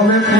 Amen.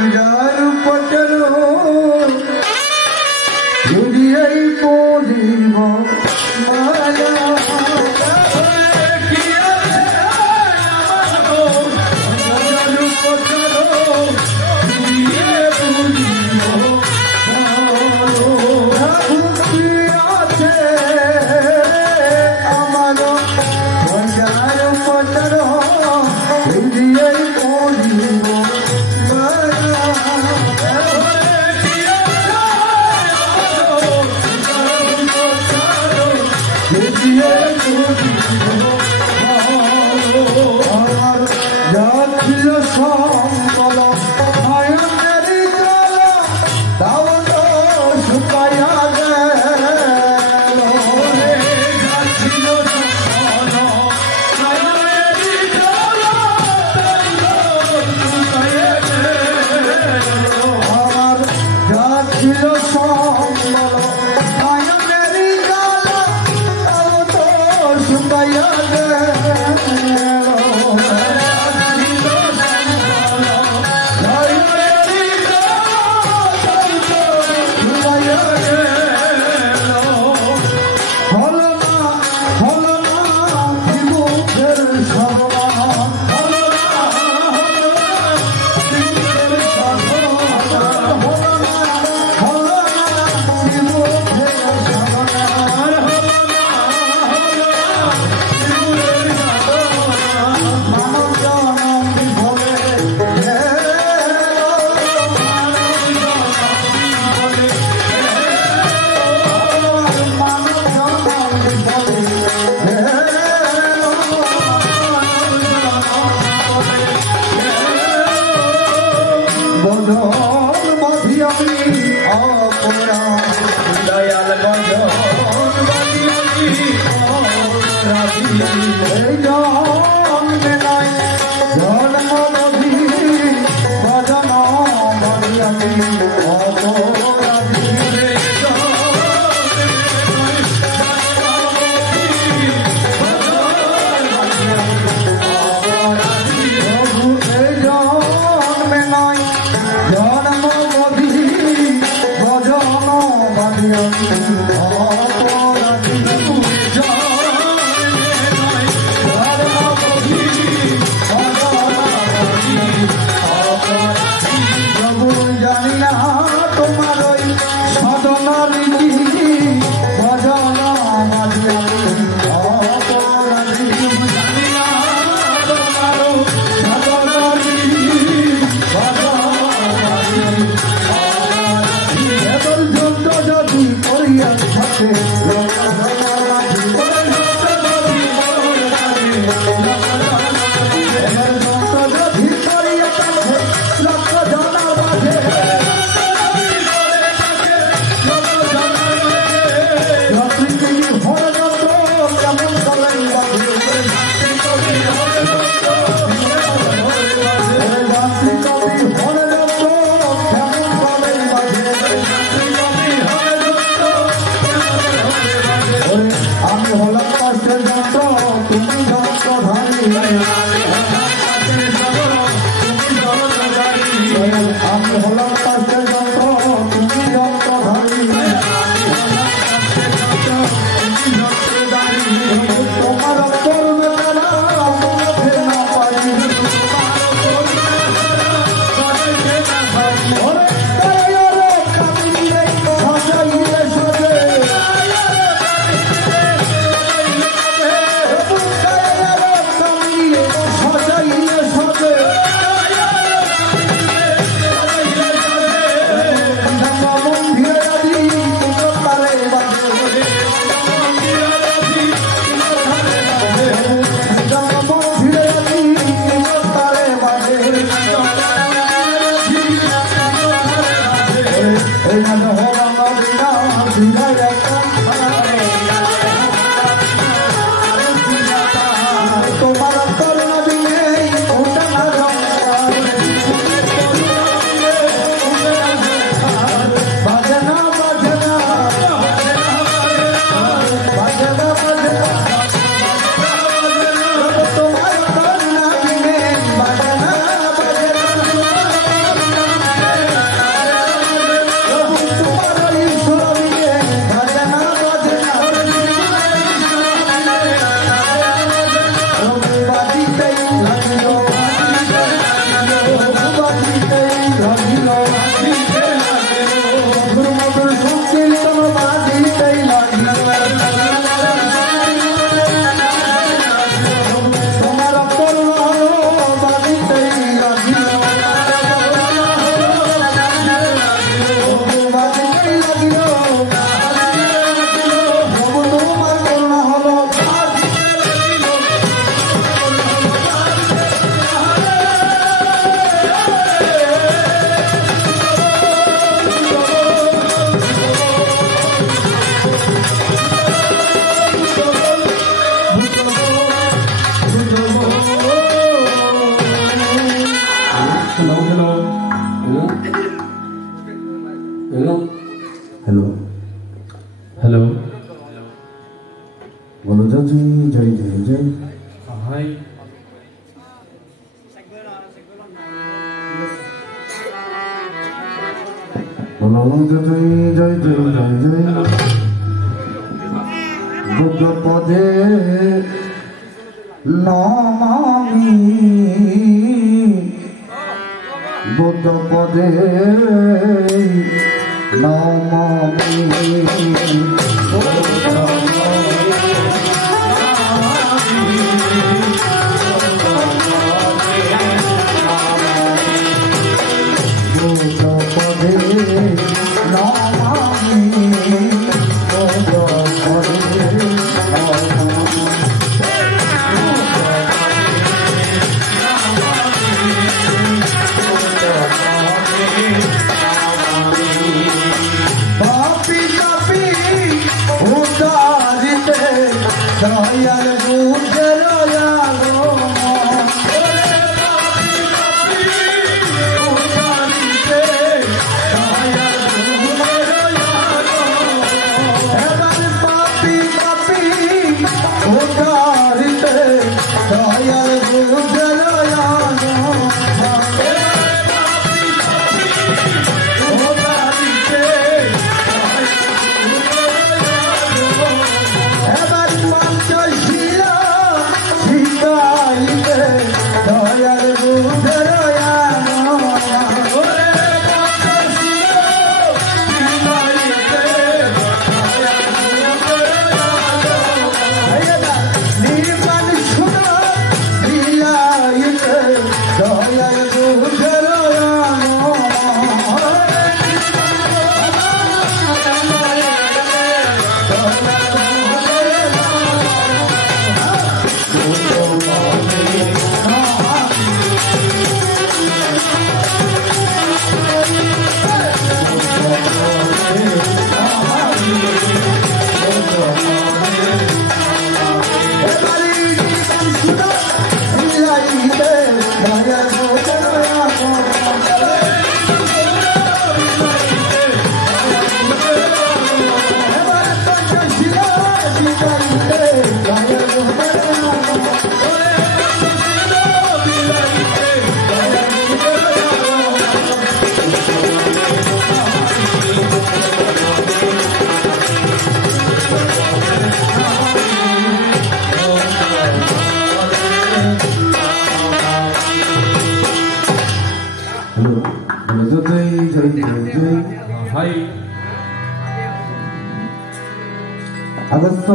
August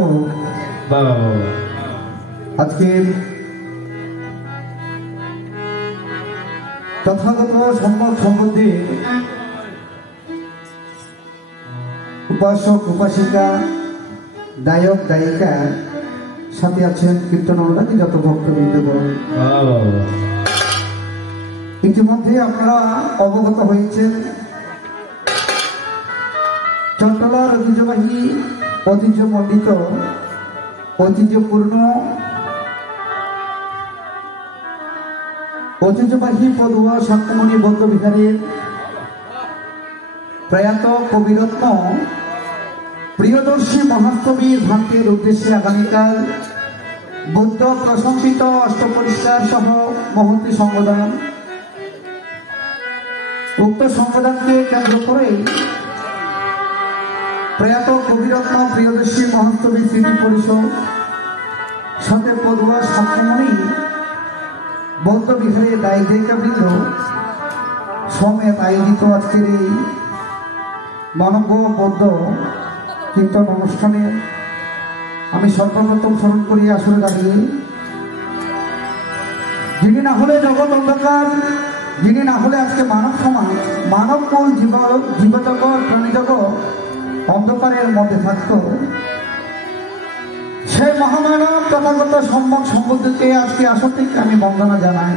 আজকের তথাগত সম্পদ সম্বন্ধে উপাসক উপাসিকা গায়ক গায়িকা সাথে আছেন কীর্তন অনুরাগী যত ভক্তবৃন্দগণ। ইতিমধ্যে আপনারা অবগত হয়েছেন চট্টলার ঐতিহ্যবাহী ঐতিহ্যমণ্ডিত ঐতিহ্যপূর্ণ ঐতিহ্যবাহী পদুয়া শাক্যমণি বৌদ্ধ বিহারের প্রয়াত কবিরত্ন প্রিয়দর্শী মহাস্তবীর ভান্তের উদ্দেশ্যে আগামীকাল বুদ্ধ প্রশংসিত অষ্টপরিষ্কার সহ মহন্তী সংগদান। উক্ত সংগদানকে কেন্দ্র করে প্রয়াত কবিরত্ন প্রিয়দর্শী মহাস্তবী স্মৃতি পরিষদ সাথে পদুয়া শাক্যমণি বৌদ্ধ বিহারের দায়ী দায়িকাবৃন্দ সমেত আয়োজিত আজকের এই মানব বৌদ্ধ কীর্তন অনুষ্ঠানে আমি সর্বপ্রথম স্মরণ করি আসলে দাঁড়িয়ে, যিনি না হলে জগৎ অন্ধকার, যিনি না হলে আজকে মানব সমাজ মানবকুল জীবজগৎ প্রাণীজগৎ অন্ধকারের মধ্যে থাকত, সেই মহামানব তথাগত সম্যক সম্বুদ্ধকে আজকে আসর থেকে আমি বন্দনা জানাই।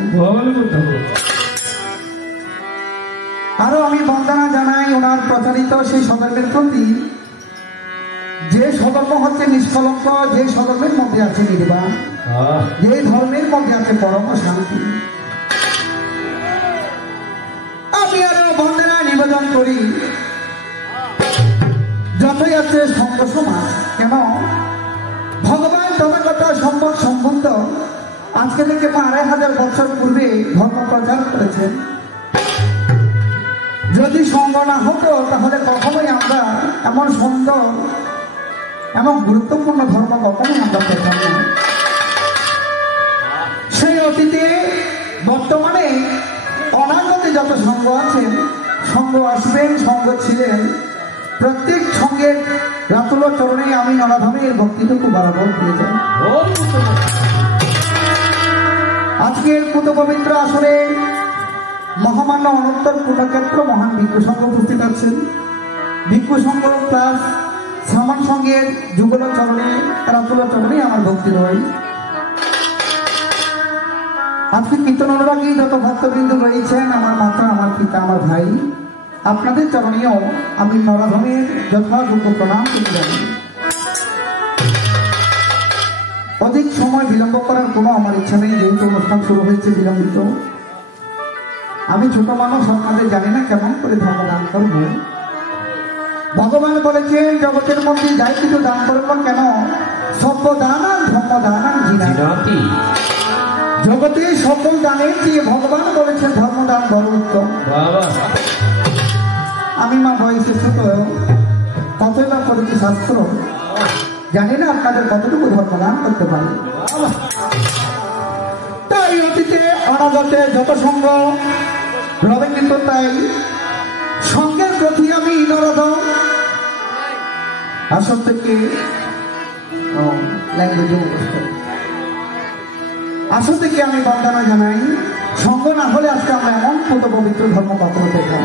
আরো আমি বন্দনা জানাই ওনার প্রচারিত সেই সদর্মের প্রতি, যে সদর্ম হচ্ছে নিষ্কলঙ্ক, যে সদর্মের মধ্যে আছে নির্বাণ, যে ধর্মের মধ্যে আছে পরম শান্তি। আমি আরো বন্দনা নিবেদন করি যতই আছে সঙ্গ সমাজ, কেন ভগবান তথাগত সম্যক সম্বুদ্ধ আজকে থেকে 2500 বছর পূর্বে ধর্ম প্রচার করেছেন। যদি সঙ্গ না হতো তাহলে কখনোই আমরা এমন সুন্দর এমন গুরুত্বপূর্ণ ধর্ম কখনোই আমরা পেতাম না। সেই অতীতে বর্তমানে অনাগতে যত সঙ্গ আছেন, সঙ্গ আসবেন, সঙ্গ ছিলেন, প্রত্যেক সঙ্গের রাতুল চরণে আমি নরাধমের ভক্তিটুকু বরাবর দিয়ে যাই। আজকের পুত পবিত্র আসরে মহামান্য অনন্তর পুণ্যক্ষেত্র মহান ভিক্ষু সংঘ উপস্থিত আছেন। ভিক্ষু সংঘ প্লাস সামান সঙ্গের যুগল চরণে রাতুল চরণে আমার ভক্তি রয়। আজকে কীর্তন অনুরাগী যত ভক্তবৃন্দ রয়েছেন, আমার মাতা, আমার পিতা, আমার ভাই, আপনাদের চরণেও আমি নরাধমের যথাযোগ্য প্রণাম করতে জানি। অধিক সময় বিলম্ব করার কোনো আমার ইচ্ছা নেই, যেহেতু অনুষ্ঠান শুরু হয়েছে বিলম্বিত। আমি ছোট মানুষ, আপনাদের জানি না কেমন করে ধর্ম দান করব। ভগবান বলেছেন জগতের মধ্যে যাই কিছু দান করবো কেন, সভ্য দানান ধর্ম দানান জিনাতি। জগতে সকল দানের চেয়ে ভগবান বলেছেন ধর্মদান বড় উত্তম। আমি মা বয়সে ছোট, কতই বা পড়েছি শাস্ত্র, জানি না আপনাদের কতটুকু ধর্মদান করতে পারি। তাই অতীতে অনাগতে যত সঙ্গ রবে, কিন্তু তাই সঙ্গের প্রতি আমি নরাধম আসল থেকে আসল থেকে আমি বন্দনা জানাই। সঙ্গ না হলে আজকে আমরা এমন কত পবিত্র ধর্ম কখনো দেখলাম।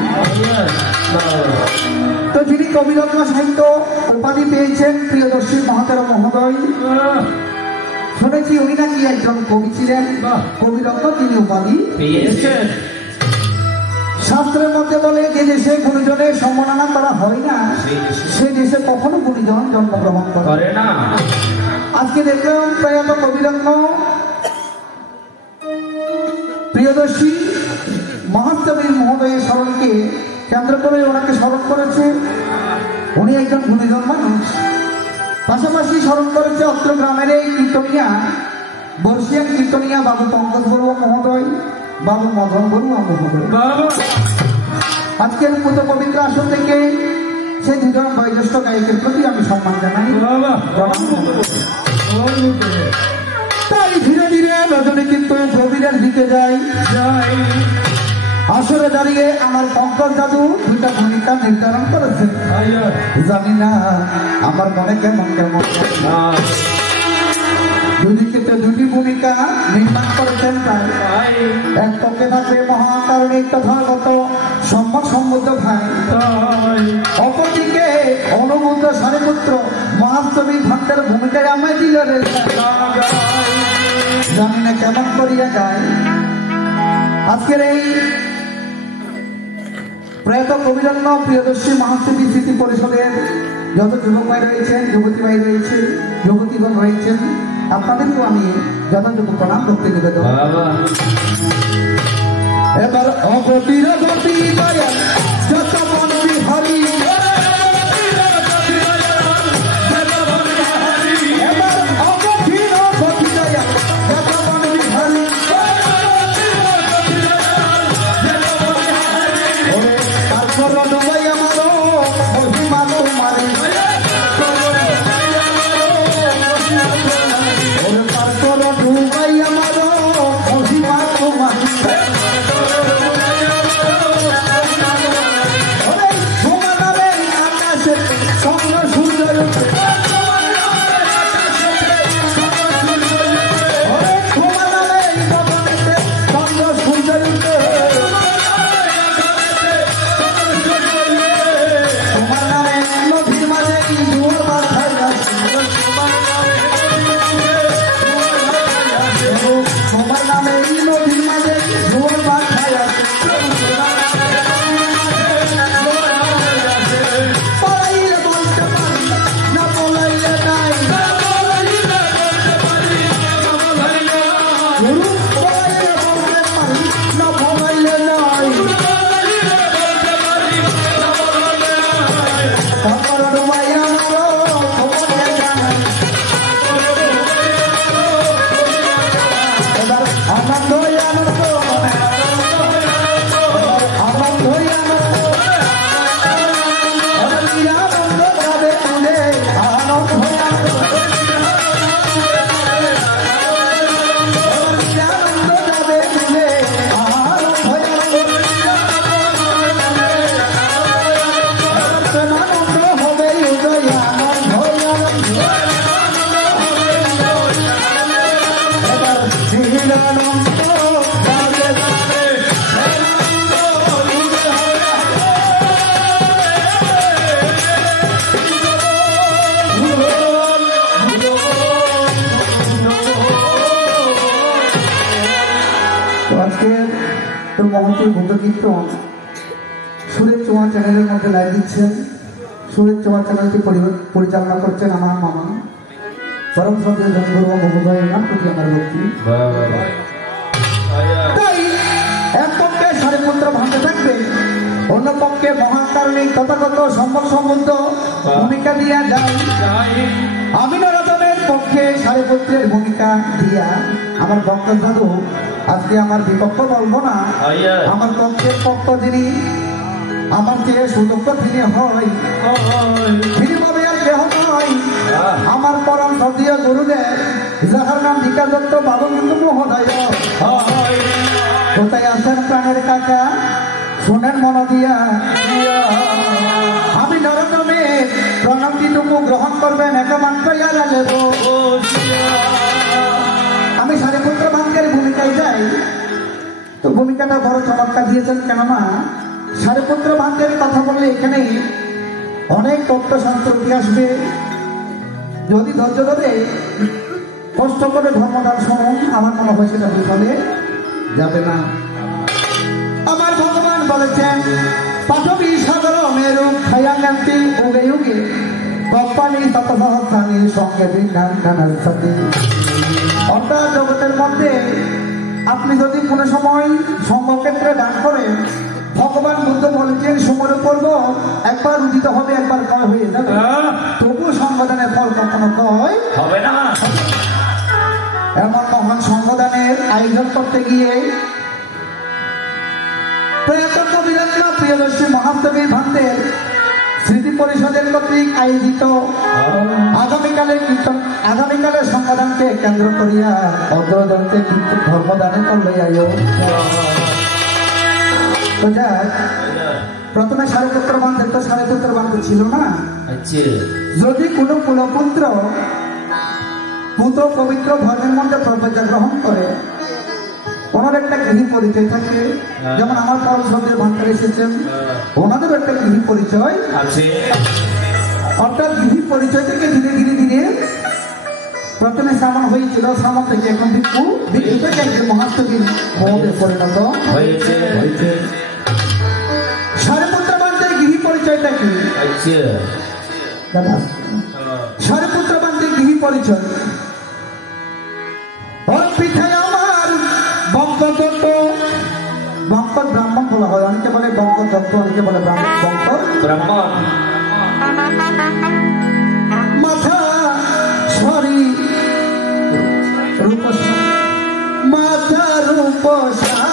তো যিনি কবিরত্ন সাহিত্য উপাধি পেয়েছেন প্রিয়দর্শী মহাতের মহোদয়, শুনেছি উনি নাকি একজন কবি ছিলেন। কবিরত্ন তিনি উপাধি পেয়েছেন। শাস্ত্রের মধ্যে বলে যে দেশে গুণীজনের সম্মাননা করা হয় না, সেই দেশে কখনো গুণীজন জন্মগ্রহণ করে না। আজকে দেখলাম প্রয়াত কবিরত্ন প্রিয়দর্শী মহাস্তবীর মহোদয়ের স্মরণকে কেন্দ্র করে ওনাকে স্মরণ করেছে। উনি একজন গুণীজন মানুষ, পাশাপাশি স্মরণ করেছে অত্র গ্রামের এই কীর্তনিয়া, বর্ষিয়ান কীর্তনিয়া বাবু পঙ্কজ বড়ুয়া মহোদয়, বাবু মদন বড়ুয়া মহোদয়। আজকের পুত পবিত্র আসন থেকে সেই দুজন বয়োজ্যেষ্ঠ গায়কের প্রতি আমি সম্মান জানাই। তাই ধীরে ধীরে রজনী কিন্তু গভীরের দিকে যাই। আসরে দাঁড়িয়ে আমার পঙ্কজ দাদু দুটা ভূমিকা নির্ধারণ করেছে। জানি না আমার মনে কেমন কেমন দুদিকে দুটি ভূমিকা নির্মাণ করেছেন। তাই এক পক্ষে থাকবে মহাকারণিক তথাগত সম্যক সম্বুদ্ধ ভাই, অপরদিকে অনুবুদ্ধ সারিপুত্র মহাস্তমী ভক্তের ভূমিকায় আমায় দিল রে। জানি না কেমন করিয়া যায়। আজকের এই প্রয়াত কবিরত্ন প্রিয়দর্শী মহাস্তমী স্মৃতি পরিষদের যত যুবক ভাই রয়েছেন, যুবতী ভাই রয়েছে, যুবতীগণ রয়েছেন, আপনাদেরকেও আমি যথাযোগ্য প্রণাম করতে নিবেদন। এবার অগতির গতি যত বন্দী হরি, এবার অগতির গতি যত বন্দী হরি, তারপর ডুবাই আমারও মহিমা তোমারি, তারপর ডুবাই আমারও মহিমা তোমারি। ভূতকীর্তন সুরের চোয়া চ্যানেলের মধ্যে লাইভ দিচ্ছেন। সুরের চোয়া চ্যানেলটি পরিচালনা করছেন আমার মামা পরম শ্রদ্ধেয় ধনগুরু মহোদয়ের নাম প্রতি আমার ভক্তি। তাই এক পক্ষে সারিপুত্র ভাঙতে থাকবে, অন্য পক্ষে মহাকারণিক তথাগত সম্যক সম্বন্ধ ভূমিকা দিয়া যায়। আমি নরতমের পক্ষে সারিপুত্রের ভূমিকা দিয়া আমার পঙ্কজ দাদু আজকে আমার বিপক্ষ বলবো না। আমার পক্ষের পক্ষ যিনি, আমার চেয়ে সুদক্ষ তিনি হয়, তিনি ভাবে আর কেহ নয় আমার পরম শ্রদ্ধেয় গুরুদেব, যাহার নাম বিকাশ দত্ত বাবুবন্ধু মহোদয়। কোথায় আছেন প্রাণের কাকা, শোনেন মন দিয়া। আমি নরতমে প্রণামটিটুকু গ্রহণ করবেন একমাত্র আমি সারিপুত্র ভাঙ্গের ভূমিকায় যাই। তো ভূমিকাটা বড় চমৎকার দিয়েছেন, কেননা সারিপুত্র ভাঙ্গের কথা বললে এখানে অনেক তত্ত্বশাস্ত্র উঠে আসবে। যদি ধৈর্য ধরে কষ্ট করে ধর্মদান শুনুন, আমার মনে হয় সেটা বিফলে যাবে না। আমার ভগবান বলেছেন পাঠবী সাগর মেরু খায়াঙ্গান্তি উগে উগে গপ্পানি ততসহস্রানির সঙ্গে বিজ্ঞান কানার সাথে। অর্থাৎ জগতের মধ্যে আপনি যদি কোনো সময় সঙ্গক্ষেত্রে দান করেন, ভগবান বুদ্ধ বলেছেন সময় করব একবার উদিত হবে, একবার কয় হয়ে যাবে, তবু সংগদানের ফল কখনো কয় হবে না। এমন মহান সংগদানের আয়োজন করতে গিয়ে প্রিয়দর্শী মহাস্তমী ভান্ডের স্মৃতি পরিষদের কর্তৃক আয়োজিত আগামীকালের সংগদানকে কেন্দ্র করিয়া অগ্রজনকে ধর্মদানে করলে তো যাক, প্রথমে সারিপুত্র বান্ধব তো সারিপুত্র বান্ধব ছিল না। যদি কোনো কুলপুত্র পুত্র পবিত্র ধর্মের মধ্যে প্রবেশ গ্রহণ করে, ওনার একটা গৃহী পরিচয় থাকে, যেমন আমার পরম সন্ধ্যের ভান্ডারে এসেছেন, ওনাদেরও একটা গৃহী পরিচয় আছে। অর্থাৎ গৃহী পরিচয় থেকে ধীরে ধীরে ধীরে প্রথমে শ্রাবণ হয়েছিল, শ্রাবণ থেকে এখন ভিক্ষু, ভিক্ষু থেকে একজন মহাস্তবী মহোদে পরিণত হয়েছে। সারিপুত্র বান্ধবের গৃহী পরিচয়টা কি? সারিপুত্র বান্ধবের গৃহী পরিচয় বঙ্কর ব্রাহ্মণ বলা হয়, অনেকে বলে বঙ্কর দত্ত, অনেকে বলে বঙ্কর ব্রাহ্মণ। মাথা সরি রূপসারী, মাথা রূপসারী,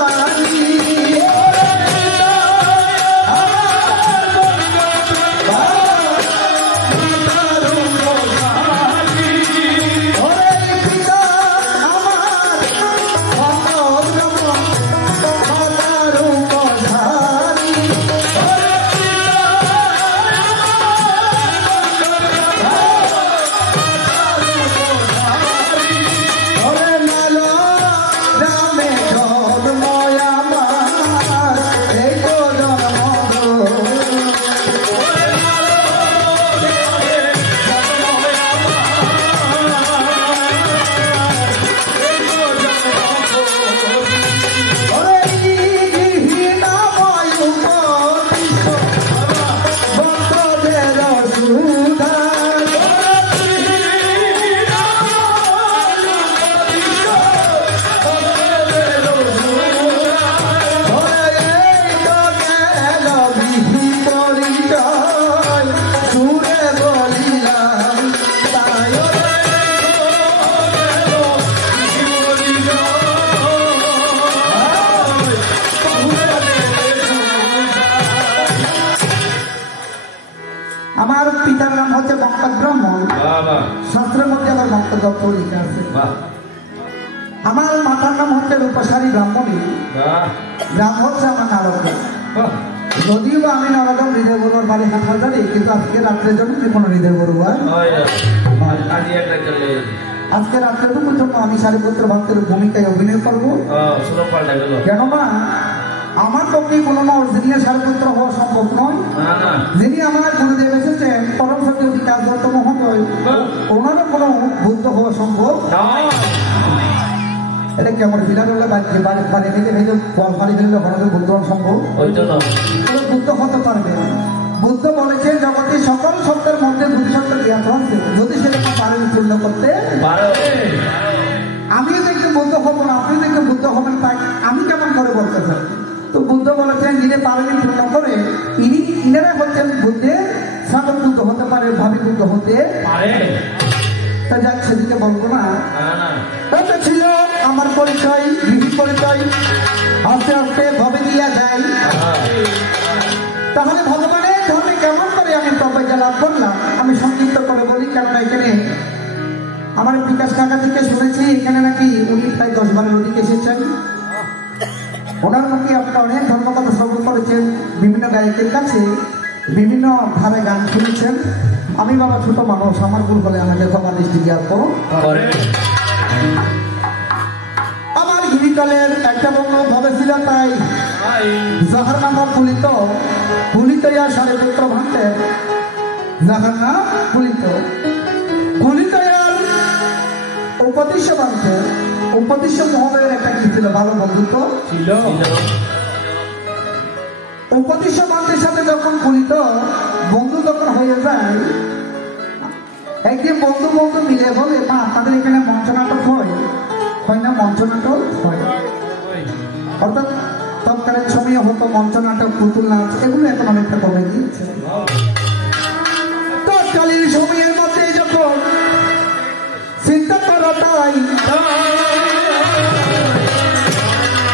আমার পিতার নাম হচ্ছে বঙ্কর ব্রাহ্মণ, শাস্ত্রের মধ্যে আমার বঙ্কর দত্ত লিখা আছে। আমার মাতার নাম হচ্ছে রূপসারী ব্রাহ্মণী, গ্রাম হচ্ছে আমার নারদা। যদিও বা আমি নরদম হৃদয় বড়ুয়ার বাড়ি হাটহাজারি, কিন্তু আজকে রাত্রের জন্য কোনো হৃদয় বড়ুয়া, আজকে রাত্রেটুকুর জন্য আমি সারিপুত্র ভক্তের ভূমিকায় অভিনয় করবো। কেননা আমার পক্ষে কোনো অরিজিনাল সারিপুত্র হওয়া সম্ভব নয়। যিনি আমার গুরুদেব এসেছেন পরম সত্য বিকাশ দত্ত মহোদয়, ওনারও কোনো বুদ্ধ হওয়া সম্ভব নয়। এটা কেমন ফিলার হলে বাড়ি থেকে ভেজে ফল ফালি ফেললে হঠাৎ বুদ্ধ হওয়া সম্ভব, বুদ্ধ হতে পারবে। বুদ্ধ বলেছেন জগতে সকল সত্যের মধ্যে বুদ্ধি সত্য জ্ঞাত আছে, যদি সেটা পারেন পূর্ণ করতে আমিও দেখতে বুদ্ধ হবো না, আপনি দেখতে বুদ্ধ হবেন, তাই আমি কেমন করে বলতে চাই। তো বুদ্ধ বলেছেন যিনি পারেন পূর্ণ করে, ইনারা হচ্ছেন বুদ্ধের সাগর বুদ্ধ হতে পারে, ভাবি বুদ্ধ হতে পারে। তা যাক, সেদিকে বলবো না। এটা ছিল আমার পরিচয়, গৃহী পরিচয়। আস্তে আস্তে ভবে দিয়া যায়। তাহলে ভগবানের ধর্মে কেমন করে আমি প্রবেশ লাভ করলাম, আমি সংক্ষিপ্ত করে বলি। কারণ এখানে আমার বিকাশ কাকা থেকে শুনেছি এখানে নাকি উনি প্রায় 10-12 অধিক এসেছেন। ওনার মুখে আপনারা অনেক ধর্মকথা শ্রবণ করেছেন, বিভিন্ন গায়কের কাছে বিভিন্ন ধারে গান শুনেছেন। আমি বাবা ছোট মানুষ, আমার ভুল বলে আমাকে ক্ষমা দৃষ্টি দেওয়ার পর। আমার গিরিকালের একটা বন্ধু ভাবে ছিল, তাই যাহার নাম পুলিত পুলিত ইয়া সারিপুত্র ভান্ডের, যাহার নাম পুলিত পুলিত ইয়ার উপদেশ ভান্ডের, উপদেশ মহোদয়ের একটা কি ছিল, ভালো বন্ধুত্ব ছিল। উপদেশ ভান্ডের সাথে যখন পুলিত বন্ধু যখন হয়ে যায়, একদিন বন্ধু বন্ধু মিলে বলে, মা আপনাদের এখানে মঞ্চ নাটক হয় না? মঞ্চ নাটক হয়। অর্থাৎ তৎকালীন সময়ে হতো মঞ্চ নাটক, পুতুল নাচ, এগুলো এখন অনেকটা কমে গিয়েছে। তৎকালীন সময়ের মধ্যে যখন চিন্তা করা, তাই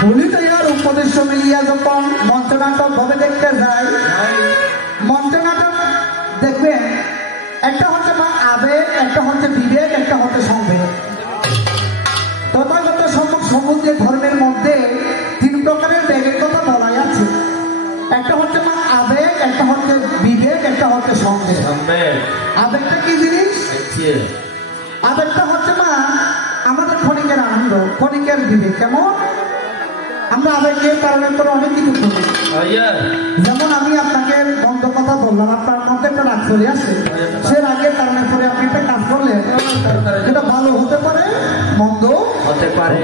পুলিশ ইয়ার উপদেশ মিলিয়া যখন মঞ্চ নাটক ভাবে দেখতে যায়, মঞ্চ নাটক দেখবেন একটা হচ্ছে আবেগ, একটা হচ্ছে বিবেক, একটা হচ্ছে সংবেগ। তথাগত সম্মুখ সমুদ্রে ধর্মের মধ্যে 3 প্রকারের বেগের কথা বলা আছে। এটা হচ্ছে সন্দেহ। আবেগটা কি জিনিস? আবেগটা হচ্ছে মা আমাদের ক্ষণিকের আনন্দ, ক্ষণিকের বিবেক। কেমন আমরা আবেগের কারণে করে অনেক কিছু করি। যেমন আমি আপনাকে মন্দ কথা বললাম, আপনার মধ্যে একটা রাগ চলে আসে, সে রাগের কারণে পরে আপনি একটা কাজ করলেন, যেটা ভালো হতে পারে মন্দ হতে পারে।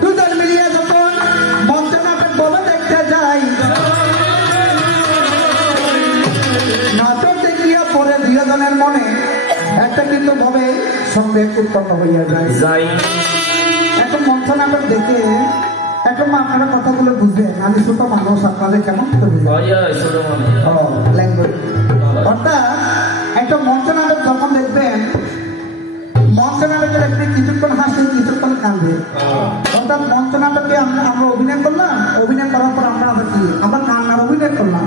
দুজন মিলিয়ে যখন মঞ্চ নাটক বলে দেখতে যাই, নাটক দেখিয়ে পরে দুজনের মনে একটা কিন্তু ভাবে সন্দেহ উৎপন্ন হইয়া যায়। এখন মঞ্চ নাটক দেখে এখন আপনারা কথাগুলো বুঝবেন, আমি ছোট মানুষ, আপনাদের কেমন ল্যাঙ্গুয়েজ। অর্থাৎ একটা মঞ্চ নাটক যখন দেখবেন, মঞ্চ নাটকের একটি কিছুক্ষণ হাসে কিছুক্ষণ কাঁদে। অর্থাৎ মঞ্চ নাটকে আমরা অভিনয় করলাম, অভিনয় করার পর আমরা আবার কি আমরা কান্নার অভিনয় করলাম,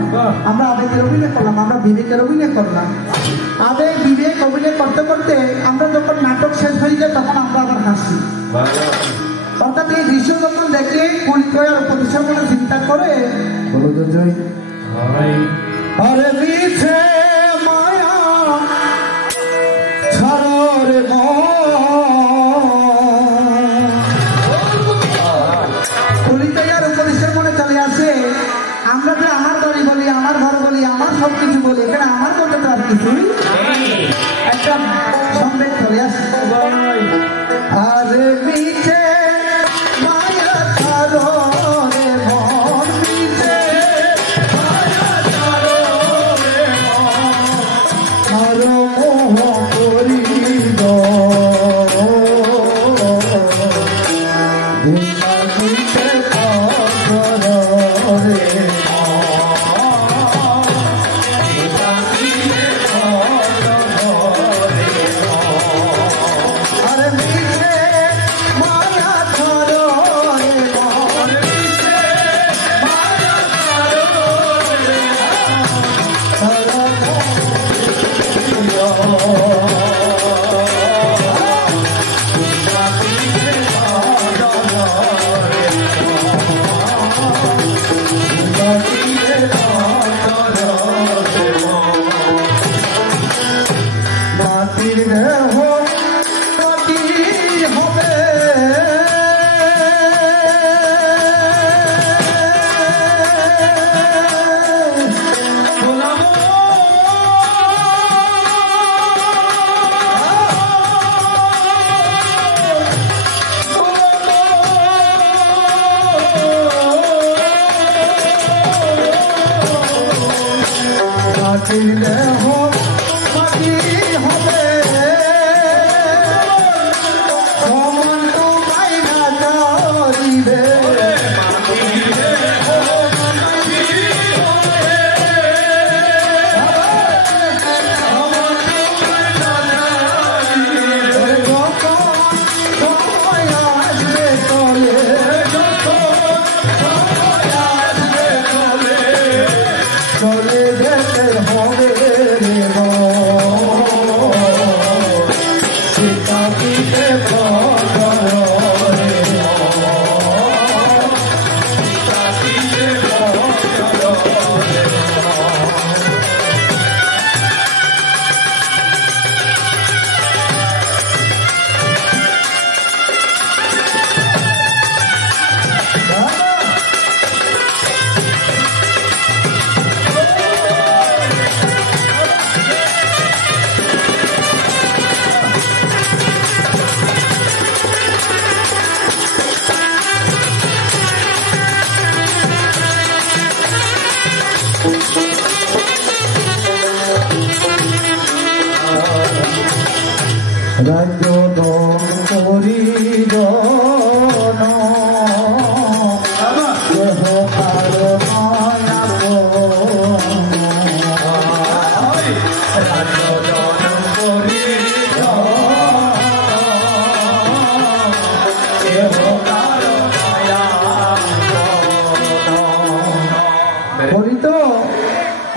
আমরা আবেগের অভিনয় করলাম, আমরা বিবেকের অভিনয় করলাম। আবেগ বিবেক অভিনয় করতে করতে আমরা যখন নাটক শেষ হয়ে যায় তখন আমরা আবার হাসি। অর্থাৎ এই দৃশ্য যখন দেখে পরিচয়ের প্রতিষ্ঠা বলে চিন্তা করে বলো তো জয় আরে মিছে মায়া ছাড়রে পরিচয়ের প্রতিষ্ঠা বলে চলে আসে। আমরা যে আমার বাড়ি বলি, আমার ঘর বলি, আমার সব কিছু বলি, এখানে আমার বলতে তো আর কিছুই একটা সন্দেহ চলে আসে। আরে মিছে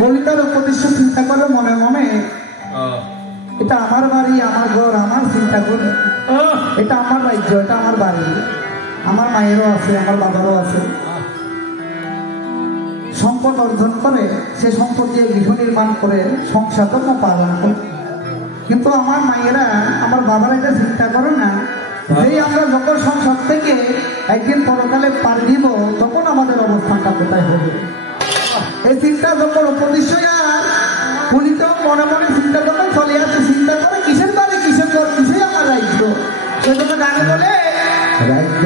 কলিতার উপদেশ্য চিন্তা করে মনে মনে, এটা আমার বাড়ি, আমার ঘর, আমার চিন্তা করে, এটা আমার রাজ্য, এটা আমার বাড়ি, আমার মায়েরও আছে, আমার বাবারও আছে, সম্পদ সম্পদ অর্জন করে সে সম্পদ দিয়ে গৃহ নির্মাণ করে সংসার ধর্ম পালন করে। কিন্তু আমার মায়েরা, আমার বাবারা এটা চিন্তা করে না, এই আমরা যখন সংসার থেকে একদিন পরকালে পার দিব তখন আমাদের অবস্থানটা কোথায় হবে। এই চিন্তা যখন উপদেশ আর পুলিত মনে মনে চিন্তা যখন চলে আসে, চিন্তা করে কিসের বাড়ি কিসের ঘর কিসে আমার রাজ্য। সেজন্য গানে বলে রাজ্য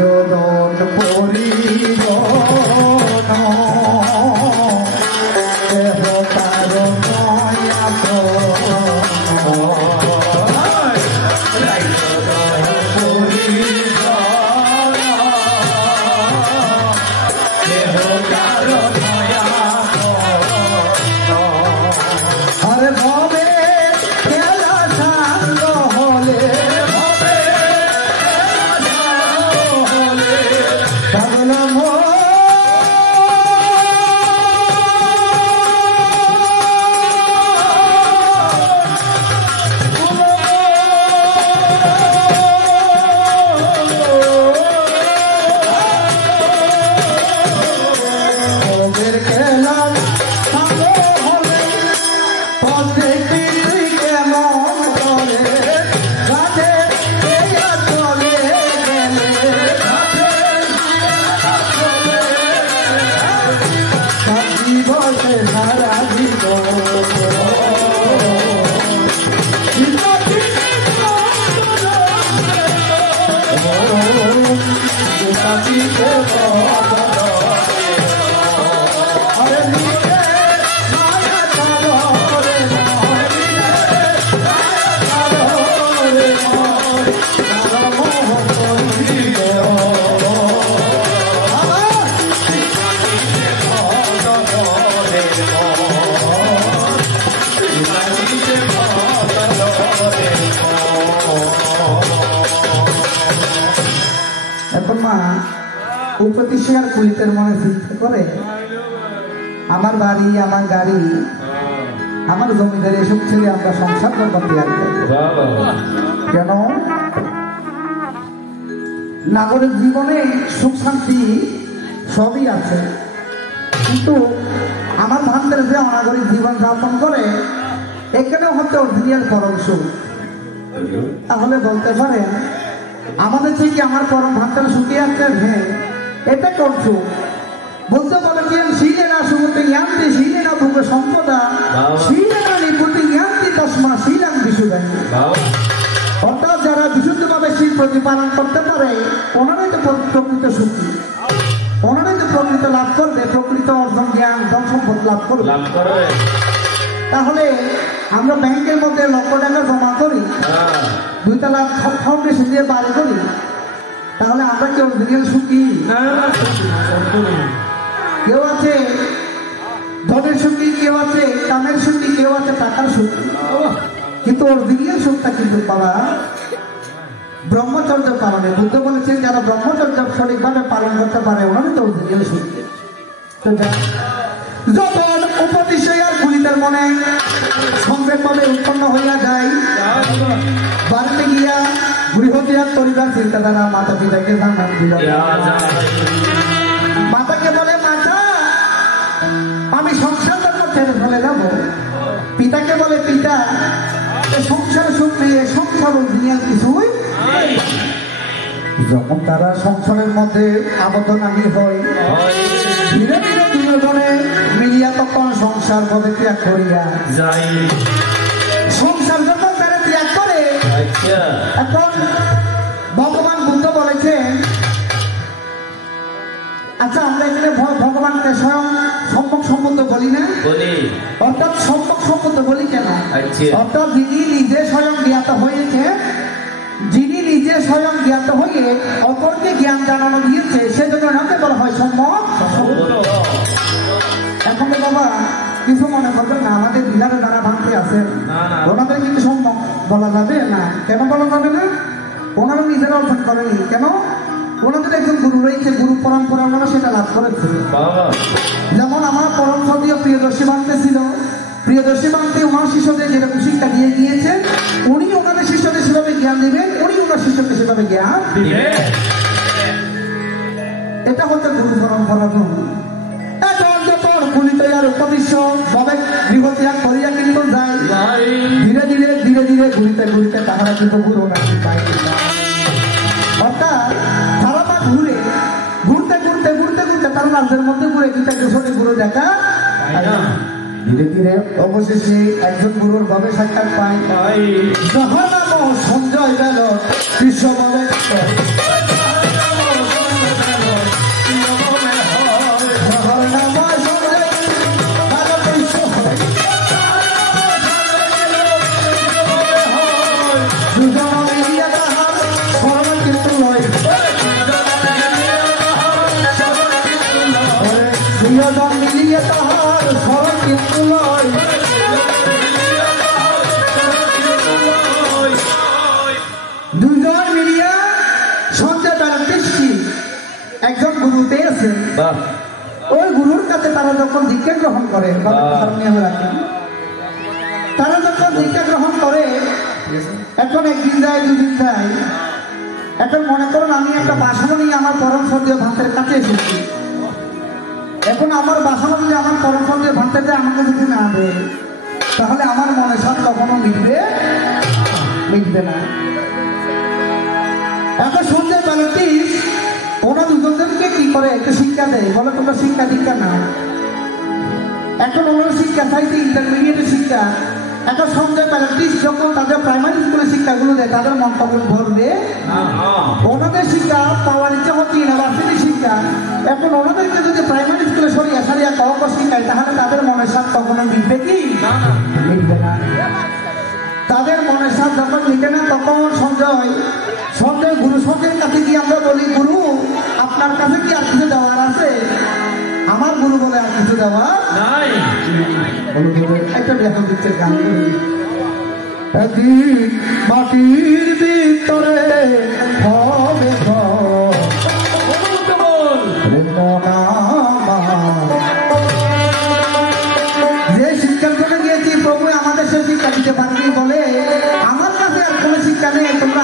উপদেশিয়ার পুলিশের মনে চিন্তা করে আমার বাড়ি, আমার গাড়ি, আমার জমিদারি এসব ছেড়ে আমরা সংসার করবো তৈরি করব কেন? নাগরিক জীবনে সুখ শান্তি সবই আছে, কিন্তু আমার ভান্ডার যে অনাগরিক জীবন যাপন করে এখানেও হচ্ছে অরিজিনাল পরম সুখ। তাহলে বলতে পারেন আমাদের থেকে আমার পরম ভান্ডার সুখী আছে? হ্যাঁ, এটা করছো বলতে বলেছেন শিলেনা সুমতে জ্ঞানতে শিলেনা ভূপে সম্পদা শিলেনা নিপুতি জ্ঞানতি তসমা শিলাং বিশুদাই। অর্থাৎ যারা বিশুদ্ধভাবে শিল প্রতিপালন করতে পারে ওনারাই তো প্রকৃত সুখী, ওনারাই তো প্রকৃত লাভ করবে, প্রকৃত অর্জন জ্ঞান ধন সম্পদ লাভ করবে। তাহলে আমরা ব্যাংকের মধ্যে লক্ষ টাকা জমা করি, 2 তলা ফাউন্ডেশন দিয়ে বাড়ি করি, তাহলে আমরা কি অরিজিনাল সুখী? কেউ আছে ধনের সুখী, কেউ আছে কামের সুখী, কেউ আছে টাকার সুখী, কিন্তু অরিজিনাল সুখটা কিন্তু পাওয়া ব্রহ্মচর্য পালনে। বুদ্ধ বলেছেন যারা ব্রহ্মচর্য সঠিকভাবে পালন করতে পারে ওনারই তো অরিজিনাল সুখী। যখন উপদেশিয়ার পুলিশের মনে সংবেদভাবে উৎপন্ন হইয়া যায়, বাড়িতে গিয়া গৃহত্যাগ করিবার চিন্তাধারা মাতা পিতাকে জানান দিল। মাতাকে বলে মাতা আমি সংসার ধর্ম ছেড়ে ফেলে যাব। পিতাকে বলে পিতা সংসার সুখ নেই, সংসার অরিজিনাল কিছুই। যখন তারা সংসারের মধ্যে আবদ্ধ নাহি হয়, ধীরে ধীরে দুজনে মিলিয়া তখন সংসার পদে ত্যাগ করিয়া যাই। সংসার যখন তারা ত্যাগ করে, এখন ভগবান বুদ্ধ বলেছেন আচ্ছা আমরা এখানে ভগবানকে স্বয়ং সম্যক সম্বন্ধ বলি না? অর্থাৎ সম্যক সম্বন্ধ বলি কেন? অর্থাৎ যিনি নিজে স্বয়ং জ্ঞাত হয়েছে, যিনি নিজে স্বয়ং জ্ঞাত হয়ে অপরকে জ্ঞান জানানো দিয়েছে, সেজন্য নামে বলা হয় সম্যক সম্বন্ধ। এখন তো বাবা কিছু মনে করবেন না, আমাদের বিলারে দ্বারা ভাঙতে আছে, ওনাদের কিন্তু সম্যক বলা যাবে না। কেন বলা যাবে না? ওনারা নিজেরা অর্জন করেনি। কেন? ওনাদের একজন গুরু রয়েছে, গুরু পরম্পরা ওনারা সেটা লাভ করেছে। যেমন আমার পরম সদীয় প্রিয়দর্শী বান্তে ছিল, প্রিয়দর্শী বান্তে ওনার শিষ্যদের যেরকম শিক্ষা দিয়ে গিয়েছেন, উনি ওনাদের শিষ্যদের সেভাবে জ্ঞান দিবেন, উনি ওনার শিষ্যকে সেভাবে জ্ঞান দিবেন। এটা হচ্ছে গুরু পরম্পরা। এখন যখন পুলিশ তার উপদেশ ভাবে গৃহত্যাগ করিয়া কিন্তু যায়। ধীরে ধীরে ধীরে ধীরে ঘুরিতে ঘুরিতে তাহারা কিন্তু গুরু নাকি পায়। অর্থাৎ সারা মাস ঘুরে ঘুরতে ঘুরতে ঘুরতে ঘুরতে তার রাজ্যের মধ্যে ঘুরে কিন্তু গুরু দেখা। ধীরে ধীরে অবশেষে একজন গুরুর ভাবে সাক্ষাৎ পায়। যাহার নাম সঞ্জয় গেল বিশ্বভাবে মিলিয়ে তাহার সবাই কিন্তু নয়। দুজন মিলিয়া সঞ্জয় তারা দৃষ্টি একজন গুরু পেয়েছে। ওই গুরুর কাছে তারা যখন দীক্ষা গ্রহণ করে, তারা যখন দীক্ষা গ্রহণ করে, এখন একদিন যায় দুদিন যায়, এখন মনে করুন আমি একটা বাসনা নিয়ে আমার পরম সর্দীয় ভাতের কাছে এসেছি। এখন আমার বাসনা যদি আমার পরম সর্দীয় ভাতটাতে আমাকে যদি না দেয় তাহলে আমার মনে সব কখনো মিটবে না। এখন সঞ্জয় বালকটি ওরা দুজনকে কি করে একটু শিক্ষা দেয়, বলে তোমরা শিক্ষা দীক্ষা না। এখন ওনার শিক্ষা চাইতে ইন্টারমিডিয়েটের শিক্ষা। এখন সঞ্জয় বালকটি যখন তাদের প্রাইমারি স্কুলের শিক্ষাগুলো দেয় তাদের মন কখন ভরবে, ওনাদের শিক্ষা পাওয়ার ইচ্ছা হচ্ছে ইউনিভার্সিটি শিক্ষা। এখন ওনাদেরকে যদি প্রাইমারি স্কুলে সারিয়া কম শিক্ষায় তাহলে তাদের মনের সাথ কখনো মিটবে কি? মিটবে না। তাদের মনের সাথ যখন মিটে না তখন সঞ্জয় গুরু সঞ্জয়ের কাছে গিয়ে আমরা বলি, গুরু আপনার কাছে কি আর কিছু দেওয়ার আছে? আমার গুরু বলে আর কিছু দেওয়ার নাই। একটা ব্যাখ্যা দিচ্ছে গান মাটির ভিতরে হবে যে শিক্ষার জন্য গিয়েছি প্রভু আমাদের সে শিক্ষা দিতে পারবি বলে আমার কাছে আর কোনো শিক্ষা নেই। তোমরা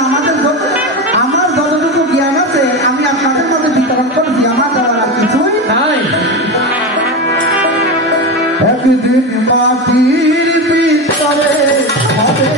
আমার যতটুকু জ্ঞান আছে আমি আপনাদের মধ্যে বিতরণ করছি, আমার দেওয়ার আর কিছুই নাই। একদিন মাটির ভিতরে হবে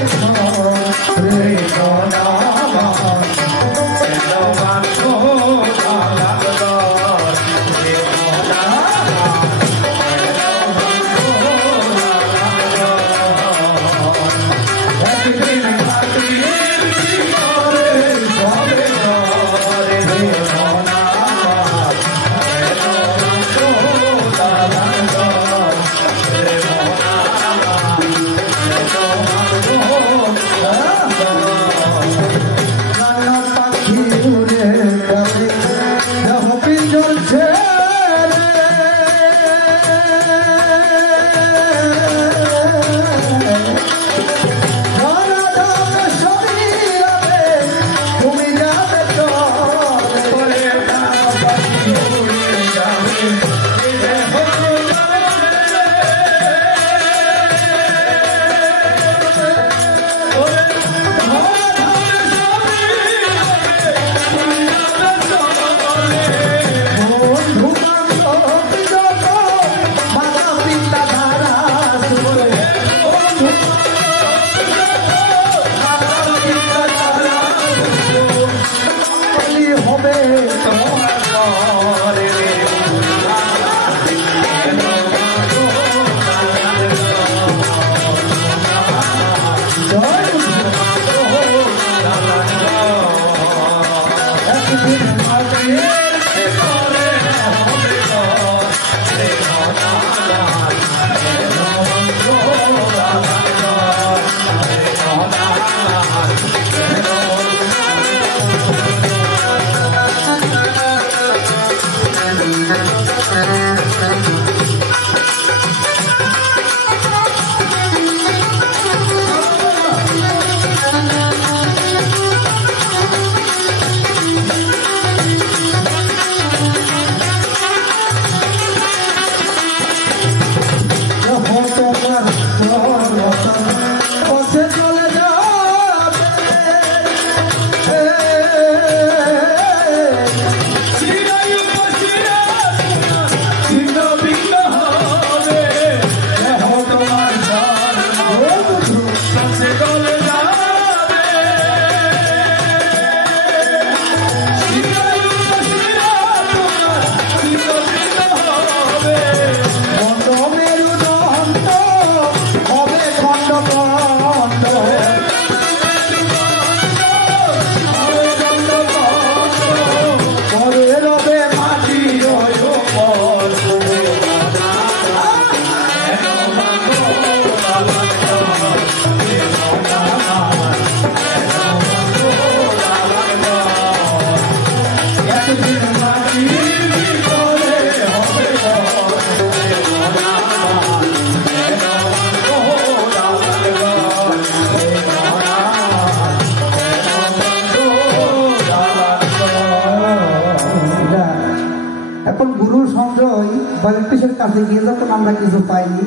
জগদীশের কাছে গিয়ে যখন আমরা কিছু পাইনি,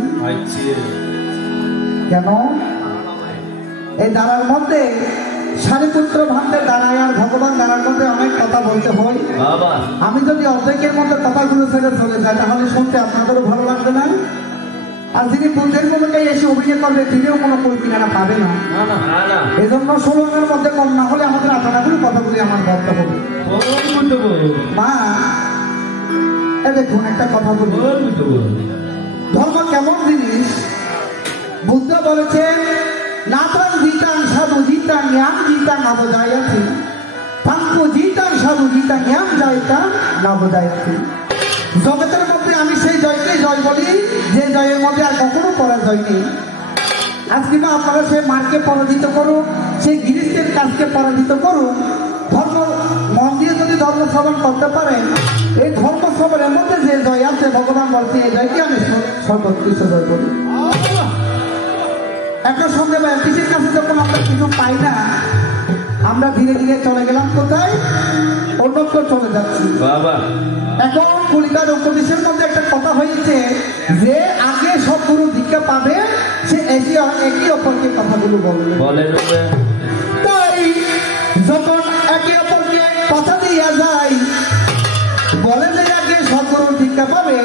কেন এই দাঁড়ার মধ্যে সারিপুত্র ভান্তে দাঁড়ায় আর ভগবান দাঁড়ার মধ্যে অনেক কথা বলতে হয়। আমি যদি অর্ধেকের মধ্যে কথাগুলো ছেড়ে চলে যাই তাহলে শুনতে আপনাদেরও ভালো লাগবে না, আর যিনি বুদ্ধের ভূমিকায় এসে অভিনয় করবে তিনিও কোনো পরিপীড়া পাবে না। এই জন্য ষোলনের মধ্যে কম না হলে আমাদের আপনাগুলো কথাগুলি আমার বলতে হবে। মা দেখুন একটা কথা বলি, ধর্ম কেমন জিনিস? বুদ্ধ বলেছেন নাতাং জিতাং সাধু জিতাং ইয়াং জিতাং নবজায়াতি, পাঙ্কু জিতাং সাধু জিতাং ইয়াং জয়তাং নবজায়াতি। জগতের মধ্যে আমি সেই জয়কে জয় বলি যে জয়ের মধ্যে আর কখনো পরাজয় নেই। আজকে না আপনারা সেই মার্কে পরাজিত করুন, সেই গিরিশের কাজকে পরাজিত করুন। ধর্ম মন দিয়ে যদি ধর্ম শ্রবণ করতে পারেন, এই ধর্ম শ্রবণের মধ্যে যে জয় আছে ভগবান বলছে এই জয়কে আমি সর্বোৎকৃষ্ট জয় করি। একটা সঙ্গে কৃষির কাছে যখন আমরা কিছু পাই না, আমরা ধীরে ধীরে চলে গেলাম কোথায়? অন্যত্র চলে যাচ্ছি। এখন কলিকার উপদেশের মধ্যে একটা কথা হয়েছে যে আগে সব গুরু দীক্ষা পাবে সে একই অপরকে কথাগুলো বলে। তাই যখন একে অপরকে কথা দিয়া যায়, বলে যে আগে সদ্গুরু দীক্ষা পাবে,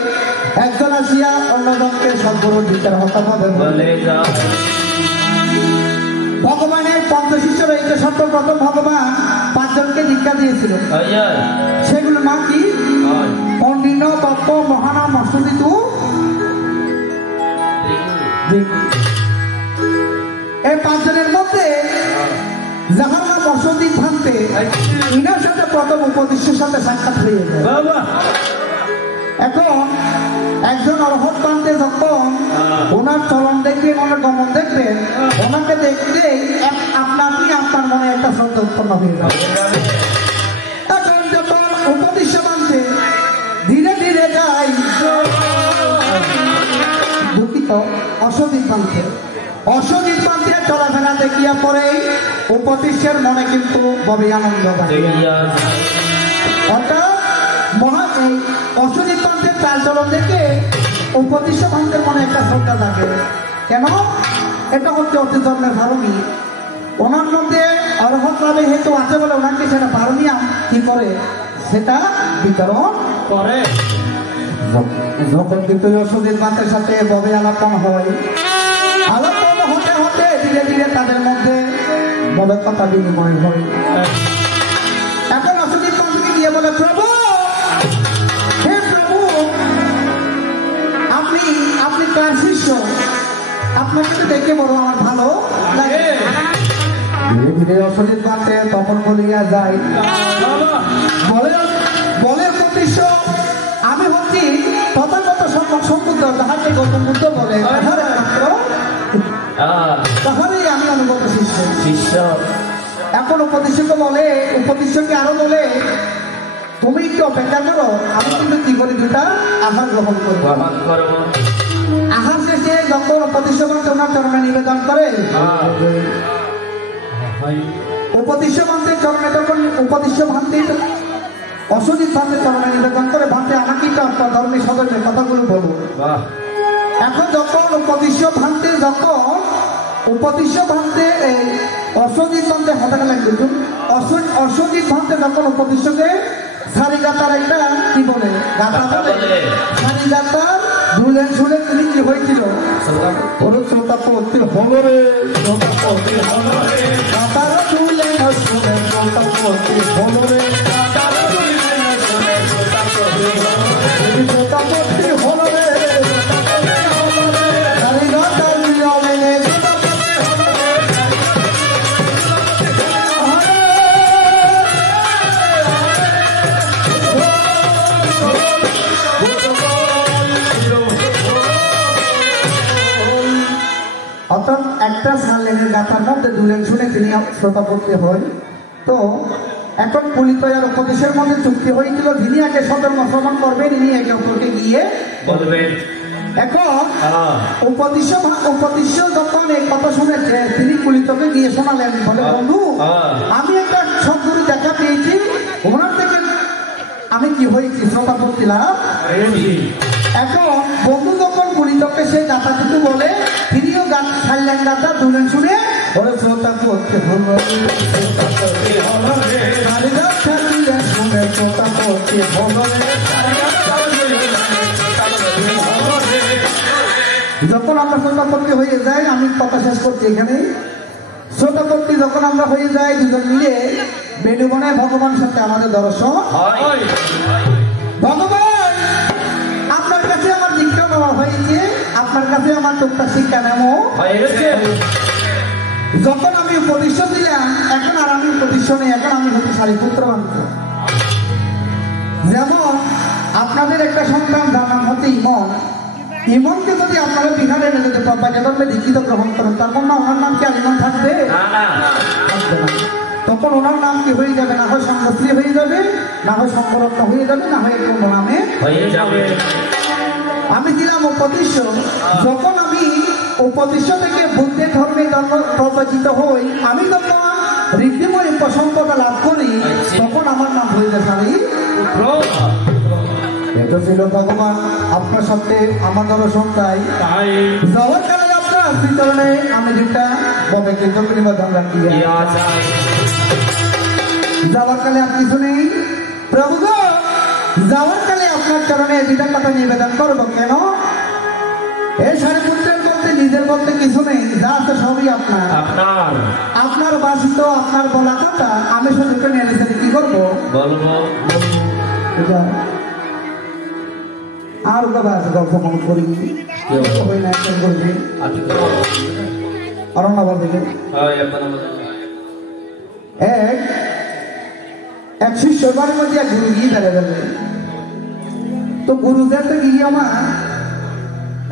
একজন আসিয়া অন্যজনকে সদ্গুরু দীক্ষার হত্যা পাবে বলে যায়। ভগবানের পঞ্চশিষ্য রয়েছে, সর্বপ্রথম ভগবান 5 জনকে দীক্ষা দিয়েছিল। সেগুলোর নাম কি? অন্ডিন, তত্ত্ব, মহানা, মৎস্যজিতু। এই 5 জনের মধ্যে যাহার নাম মৎস্যজিৎ ভান্তে, ইনার সাথে প্রথম উপদেশের সাথে সাক্ষাৎ হয়ে যায়। এখন একজন অরহৎ পান্তে যখন ওনার চলন দেখবেন, ওনার গমন দেখবেন, ওনাকে দেখতে আপনার মনে একটা শ্রদ্ধা উৎপন্ন হয়ে যাবে। এখন যখন উপদেশ মানতে ধীরে ধীরে যায়, দুঃখিত অসদীপ পান্তে চলাফেরা দেখিয়া পরে উপদেশের মনে কিন্তু ববে আনন্দ থাকে। অর্থাৎ এই অসদীপ পান্তের চাল চলন দেখে উপদেশ ভান্তের মনে একটা শ্রদ্ধা থাকে। কেন? এটা হচ্ছে অতি ধর্মের ধারণী। ওনার মধ্যে অরহৎ লাভে হেতু আছে বলে ওনাকে সেটা ধারণিয়া কি করে সেটা বিতরণ করে। যখন কিন্তু অসদীপ পান্তের সাথে ববে আলাপন হয়, আলাপন হতে হতে ধীরে ধীরে তাদের মধ্যে ববে কথা বিনিময় হয়। এখন অসদীপ পান্তকে গিয়ে বলে, প্রভু, হে প্রভু, আপনি কার শিষ্য? আপনাকে তো দেখে বড় আমার ভালো লাগে। ধীরে ধীরে অসদীপ পান্তে তখন বলিয়া যায়, বলে প্রতিষ্ঠ, আমি হচ্ছি তথাগত সম্বুদ্ধ, যাহাকে গৌতম বুদ্ধ বলে, তাহারই আমি অনুগত শিষ্য। এখন উপদেশকে বলে, উপদেশকে আরো বলে, তুমি একটু অপেক্ষা করো, আমি কিন্তু কি করি 2টা আহার গ্রহণ করবো। আহার শেষে যখন উপদেশ ওনার চরণে নিবেদন করে, উপদেশ ভান্তের চরণে যখন উপদেশ ভান্তির অসদীপ ভান্তের চরণে নিবেদন করে, ভান্তে আমাকে একটু আপনার ধর্মের সদস্যের কথাগুলো বলবো। এখন যখন উপদেশ ভান্তে অসদীপ ভান্তে হাতাটা লাগবে, অসদীপ ভান্তে যখন উপদেশকে সারি গাতার একটা কি বলে গাতা বলে, সারি গাতার ধুলেন শুনে তিনি কি হয়েছিল? শ্রোতা পত্রী হল রে, গাতার ধুলেন শুনে শ্রোতা পত্রী হল রে, শ্রোতা পত্রী হল রে, সারি গাতার অর্থাৎ একটা সালেনের গাথার মধ্যে দুলেন শুনে তিনি শ্রোতাপত্তি হয়। তো এখন পুলিতয়ার উপদেশের মধ্যে চুক্তি হয়েছিল, যিনি আগে সধর্ম শ্রবণ করবেন ইনি একে অপরকে গিয়ে বলবেন। এখন উপদেশ যখন এই কথা শুনেছে তিনি পুলিতকে গিয়ে শোনালেন, বলে, বন্ধু, আমি একটা সদ্গুরু দেখা পেয়েছি, ওনার থেকে আমি কি হয়েছি শ্রোতাপত্তি লাভ। এখন অচিন্তকে সেই গাথা দুটো বলে তিনিও গান ছাড়লেন গাথা দুলেন শুনে ওরে শ্রোতা করতে হলো শুনে শ্রোতা করতে হলো যখন আমরা শ্রোতাপত্তি হয়ে যাই আমি কথা শেষ করছি এখানে শ্রোতাপত্তি যখন আমরা হয়ে যাই দুজন মিলে বেণুবনে ভগবানের সাথে আমাদের দর্শন ভগবান আপনার কাছে আমার দীক্ষা নেওয়া হয়েছে আপনার কাছে আমার টুকটা শিক্ষা নেওয়া যখন আমি উপদেশ দিলাম এখন আর আমি উপদেশ নেই এখন আমি হচ্ছে সারিপুত্র বান্ধব যেমন আপনাদের একটা সন্তান যার নাম হচ্ছে ইমন ইমনকে যদি আপনারা বিহারে এনে যদি প্রজ্ঞাকে দীক্ষিত গ্রহণ করেন তখন না ওনার নাম কি আর ইমন থাকবে তখন ওনার নাম কি হয়ে যাবে না হয় সংঘশ্রী হয়ে যাবে না হয় সংকরত্ন হয়ে যাবে না হয় কোন নামে হয়ে যাবে আমি দিলাম উপদেশ যখন আমি উপদেশ থেকে বুদ্ধের ধর্মে জন্ম প্রবচিত হই আমি যখন ঋদ্ধিময় প্রসম্পদা লাভ করি তখন আমার নাম হয়ে যায় সারি এটা ছিল ভগবান আপনার সাথে আমার দর্শন তাই যাওয়ার কালে আপনার শ্রীচরণে আমি যেটা ববে কিন্তু নিবেদন রাখি যাওয়ার কালে আর কিছু নেই প্রভু গো যাওয়ার কালে আপনার চরণে যেটা কথা নিবেদন করবো কেন এই সারিপুত্রের বলতে নিজের বলতে কিছু নেই যা আছে সবই আপনার আপনার বাসিত আপনার বলা কথা আমি শুধু নিয়ে কি করবো বলবো আর বাবা আছে গল্প মনে করি অরণ্যবর থেকে এক শিষ্যর বাড়ির মধ্যে এক গুরু গিয়ে দাঁড়িয়ে গেলেন তো গুরুদের তো গিয়ে আমার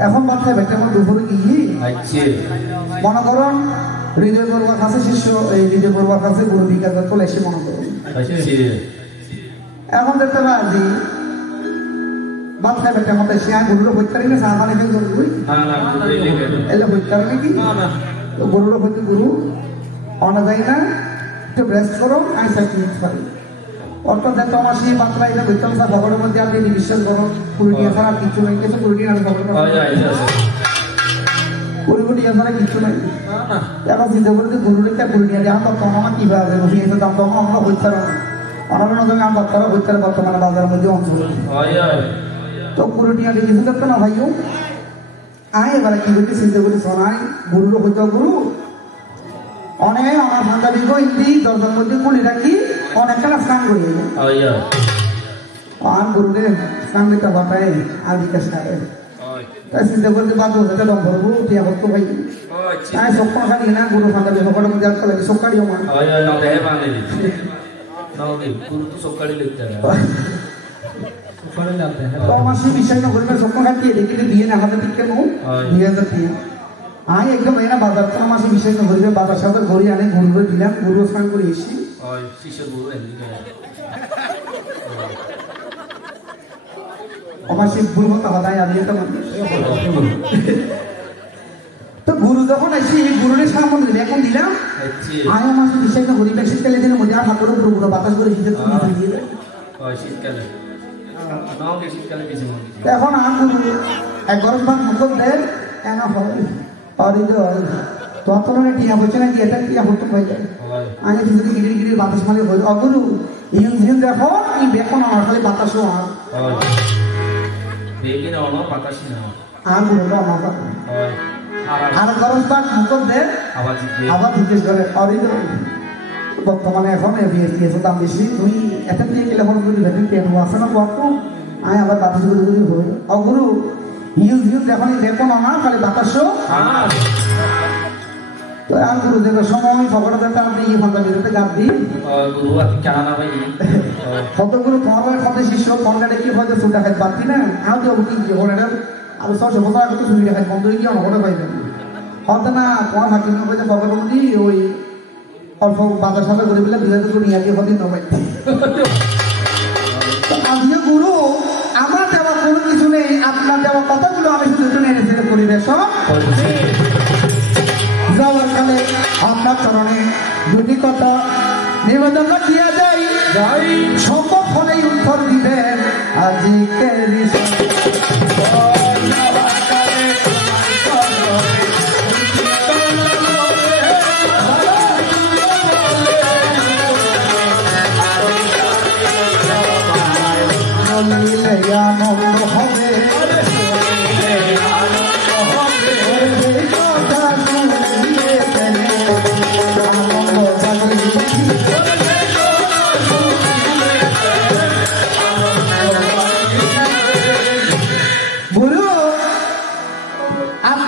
এখন মাথায় বেটে আমার দুপুরে গিয়ে মনে করুন হৃদয় করবার কাছে শিষ্য এই হৃদয় করবার কাছে গুরু বিকাশ চলে এসে মনে করুন এখন দেখতে পাচ্ছি মাথায় বেটে আমাদের সে গুরুরা বইতে পারি না সাহায্য এখানে করবই এলে বইতে পারে নাকি তো গুরুরা বইতে গুরু অনা যায় না একটু ব্রেস্ট করো আমি সাইকেল পারি অর্থাৎ দেখো আমার সেই মাত্রা এটা বইতাম স্যার ভগবানের মধ্যে আপনি বিশ্বাস করো পুরুলিয়া ছাড়া কিছু নেই কিছু পুরুলিয়া আমি খবর পুরুলিয়া ছাড়া কিছু নাই এখন চিন্তা করে যে গুরুটা পুরুলিয়া দিয়ে আমার তখন আমার কিভাবে আছে বসে এসে দাম তখন আমরা বইতে পারো না অনান্য জমি আমার বাচ্চারা বইতে পারে বর্তমানে বাজারের মধ্যে অঞ্চল তো পুরুলিয়া দিয়ে কিছু দেখতো না ভাইও আয় এবারে কি করতে চিন্তা করে শোনাই গুরুরও হইতে গুরু অনেক আমার ভাঙ্গা দিগ ইন্দি দরজার মধ্যে খুলে রাখি অনেকটা স্নান করি আর গুরুদের স্নান দিতে বাটায় আর বিকাশ খায় তাই চিন্তা করতে বাধ্য হতে দম ভরবো টিয়া ভক্ত ভাই তাই সপ্তাহ খালি না গুরু ভাঙ্গা দিয়ে সকলের মধ্যে আসতে লাগে সকাড়ি আমার আমার সে বিষয় না করবে সপ্তাহ খাটিয়ে দেখে দিয়ে না আমাদের দিকে নো 2000 দিয়ে আয় একদম এনা বাজার তো আমার বিষয় না ঘুরবে বাবার সাথে ঘুরে আনে ঘুরবে দিলাম গুরু স্নান করে এসি আমার সেই ভুল মতো হতায় আমি একটা তো গুরু যখন আসি গুরুরের সামনে এখন দিলাম আয় আমার সেই বিষয় না ঘুরবে শীতকালে দিনের মধ্যে আর হাতের উপর পুরো বাতাস করে শীতের দিয়ে দেয় এখন আর গুরু এক গরম ভাত মুখ দেয় কেন হয় অরিদয় ততনে টিয়া হচ্ছে না টিয়াটা টিয়া হতে হয়ে যায় আগে যদি গিরি গিরি বাতাস মালে হয়ে অগুরু ইউন জিন দেখো এই বেকন আমার খালি বাতাসও আর বেগিন অন বাতাস না আর গুরুটা আমার আর গরম ভাত মুখ দেয় আবার জিজ্ঞেস করে অরিদয় বর্তমানে এখন এবিএসপিএস দাম বেশি তুই এটা দিয়ে গেলে এখন যদি ভেবে কেন আসে না বলতো আয় আবার বাতাস গুলো যদি হয় অগুরু ইউজ যখন দেখুন আমার খালি বাতাসও তো আর গুরুদের সময় খবরটা দেখতে আপনি ইয়ে ফাঁকা দিতে গাছ দিই কতগুলো তোমার কত শিষ্য ফোনটা কি হয়তো সুটা খাই পাচ্ছি না আও তো কি জীবন এটা আর সব বছর আগে তো সুবিধা খাই বন্ধ হয়ে গিয়ে অনবটা পাইবেন হয়তো না তোমার হাকিম হয়তো ভগবতী ওই অল্প বাজার সাথে করে দিলে 2000 করে নিয়ে গিয়ে হতে নবাই আমিও গুরু আমার দেওয়া কোনো কিছু নেই আপনার দেওয়া কথাগুলো আমি শুধু শুনে এনেছি পরিবেশ যাওয়ার কালে আপনার চরণে দুটি কথা নিবেদন রাখিয়া যাই সম্ভব হলেই উত্তর দিবেন আজকে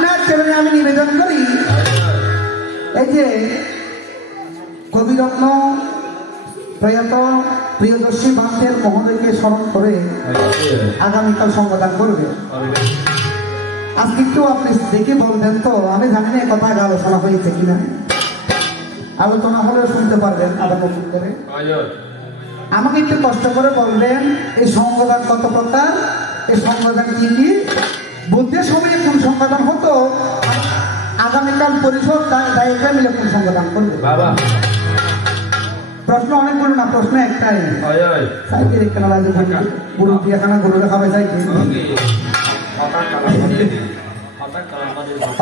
আপনার চরণে আমি নিবেদন করি, এই যে কবিরত্ন প্রয়াত প্রিয়দর্শী বান্ধের মহোদয়কে স্মরণ করে আগামীকাল সংবাদ করবে। আজকে একটু আপনি দেখে বলবেন তো, আমি জানি না কথা আগে আলোচনা হয়েছে কিনা, আলোচনা হলেও শুনতে পারবেন আবার নতুন করে। আমাকে একটু কষ্ট করে বলবেন এই সংবিধান কত প্রকার, এই সংবিধান কি কি, বুদ্ধের সময় কোন সংবিধান হতো, আগামীকাল পরিষদ দায়িত্ব মিলে কোন সংবিধান করবে। প্রশ্ন অনেকগুলো না, প্রশ্ন একটাই, গুরু দিয়াখানা গরুরে খাবে চাইছে,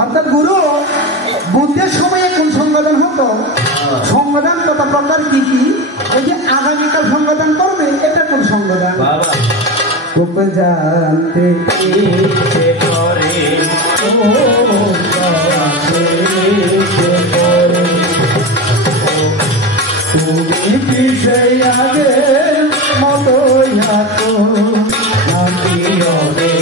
অর্থাৎ গুরু বুদ্ধের সময়ে কোন সংবিধান হতো, সংবিধান কত প্রকার কি কি, এই যে আগামীকাল সংবিধান করবে এটা কোন সংবিধান খুব জানতে ইচ্ছে করে, তুমি কি সেই আগের মতোই আছো নাকি হবে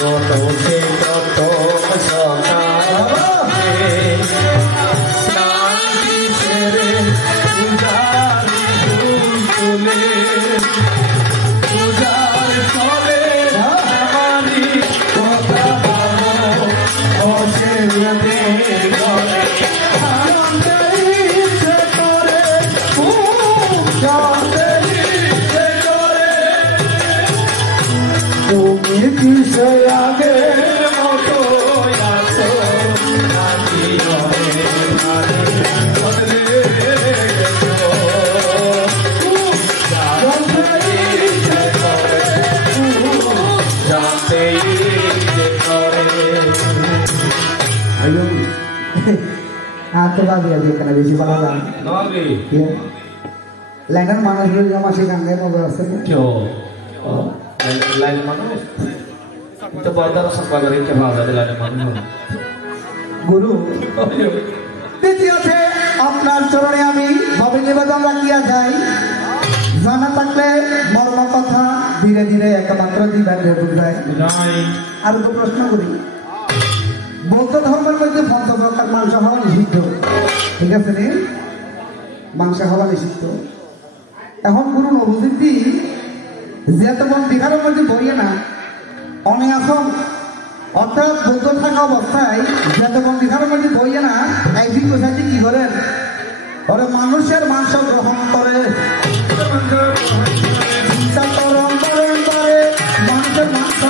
কত সে কত শান্তি ছেড়ে পূজার চলে আমারি কথা বসে তুমি বিষয় আগে মতো আছো নাকি তো বাকি আছে এখানে বেশি ভালো লাগে লাইনের মানুষগুলো জমা সে গান গায়ে মজা আছে lain মানুষ itu বাজার সকালে রেখে ভালো লাইন মানুষ গুরু দ্বিতীয়তে আপনার চরণে আমি ভবে নিবেদন রাখিয়া যাই, জানা থাকলে মর্ম কথা ধীরে ধীরে একমাত্র দিবেন বুঝায়। আর তো প্রশ্ন করি, বৌদ্ধ ধর্মের মধ্যে পঞ্চপ্রকার মাংস হওয়া নিষিদ্ধ, ঠিক আছে রে, মাংস হওয়া নিষিদ্ধ। এখন গুরু নবুদ্ধি যে তখন বিহারের মধ্যে বইয়ে না অনেক আসন, অর্থাৎ বৌদ্ধ থাকা অবস্থায় যে তখন বিহারের মধ্যে বইয়ে না একদিন কোথায় কি করেন, ওরা মানুষের মাংস গ্রহণ করে, মানুষের মাংস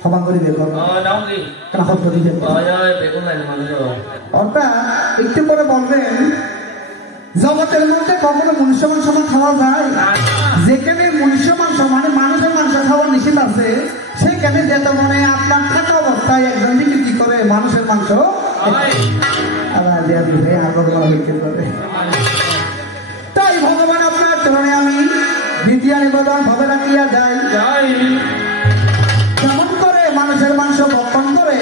ক্ষমা করে দেখুন অর্থাৎ একটু পরে বলবেন জগতের মধ্যে কখনো মনুষ্য মাংস খাওয়া যায়, যেখানে মনুষ্য মাংস মানে মানুষের মাংস খাওয়ার নিষেধ আছে, সেখানে যেতে মানে আপনার থাকা অবস্থায় একজন কি করে মানুষের মাংস তাই ভগবান আপনার চরণে আমি দ্বিতীয় নিবেদন ভবে রাখিয়া যাই, কেমন করে মানুষের মাংস ভক্ষণ করে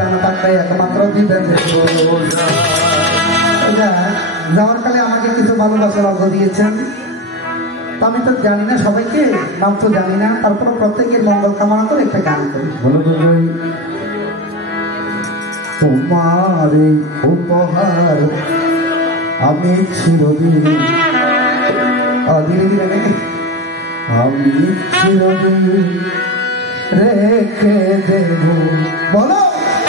জানা থাকলে একমাত্র দিবেন। যাওয়ার কালে আমাকে কিছু ভালোবাসার অর্ঘ দিয়েছেন, আমি তো জানি না সবাইকে নাম তো জানি না, তারপরে প্রত্যেকের মঙ্গল কামনা করে একটা গান করি। তোমার উপহার আমি চিরদিন, ধীরে ধীরে আমি চিরদিন রেখে দেব, বলো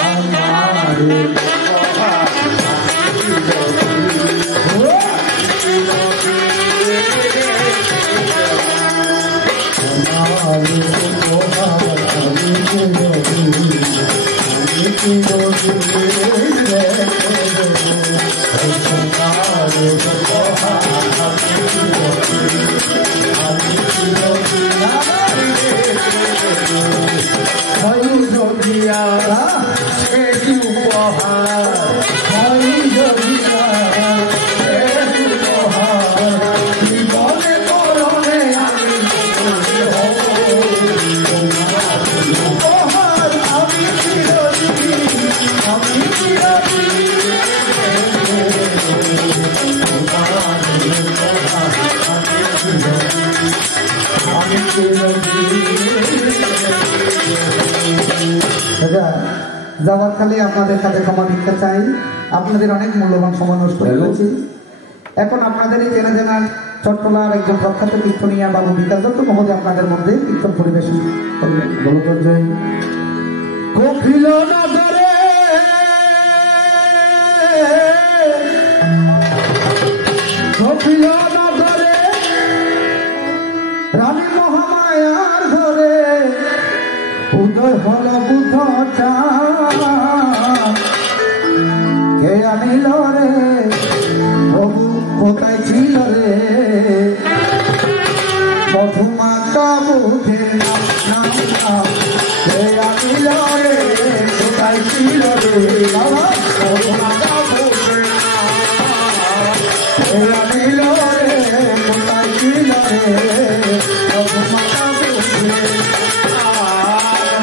আমার যাওয়ার কালে আপনাদের কাছে ক্ষমা ভিক্ষা চাই, আপনাদের অনেক মূল্যবান সময় নষ্ট করেছি। এখন আপনাদের এই চেনা জানা চট্টলার একজন প্রখ্যাত কীর্তনিয়া বাবু বিকাশ দত্ত মহোদয় আপনাদের মধ্যে কীর্তন পরিবেশন করবেন। বলতো জয় কপিল নগরে কপিল নগরে রানী মহামায়ার ঘরে উদয় হল বুধ কে আনিল রে প্রভু কোথায় ছিল রে মধুমাতা বুধে কে আনিল রে কোথায় ছিল রে মধুমাতা বুধে কে আনিল রে কোথায় ছিল রে মধুমাতা বুধে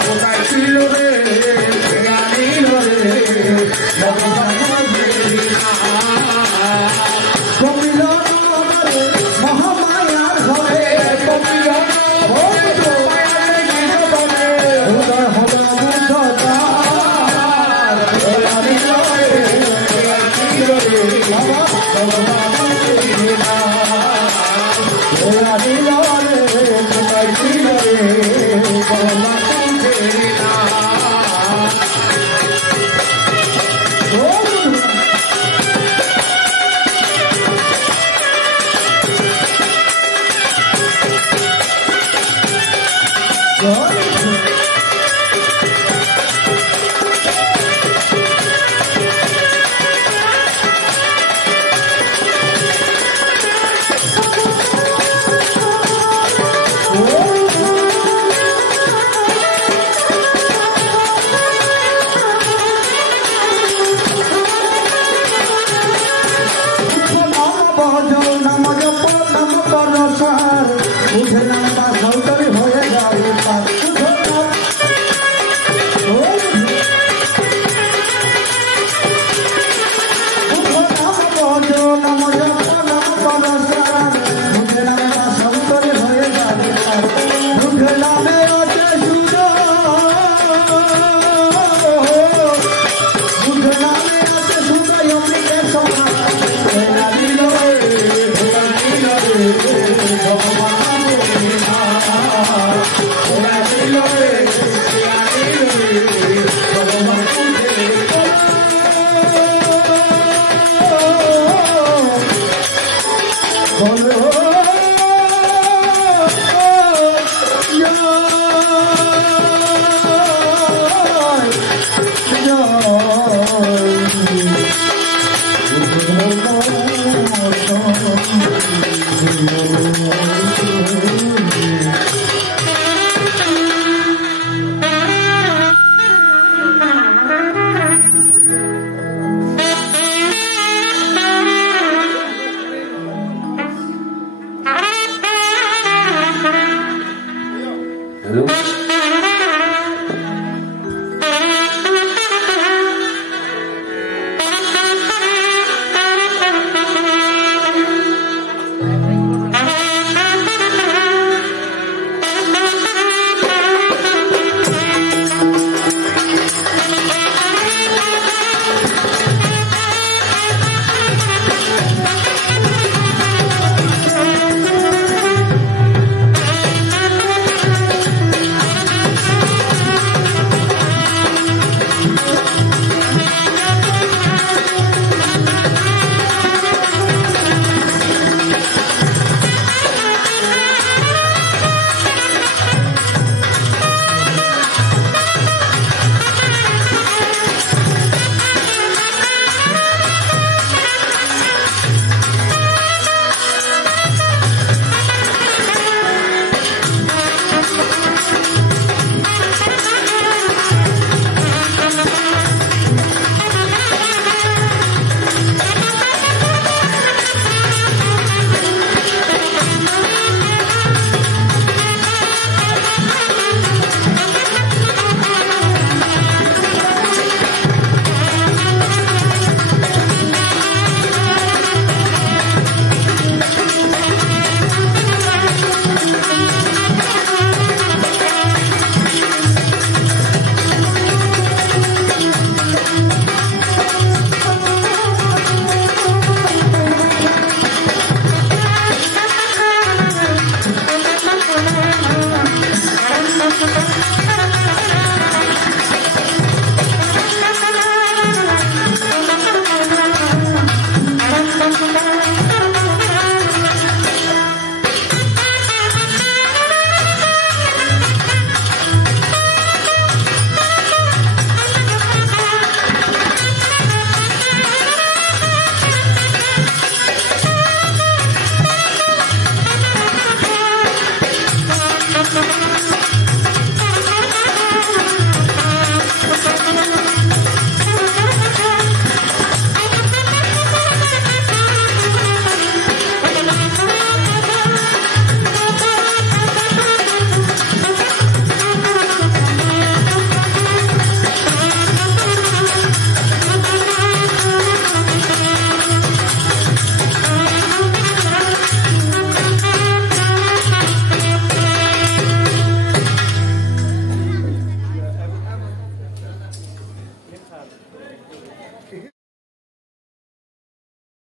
কোথায় ছিল রে কে আনিল রে কপিল নগরে মহামায়ার ঘরে কপিল উদয় হল বুদ্ধ Hello?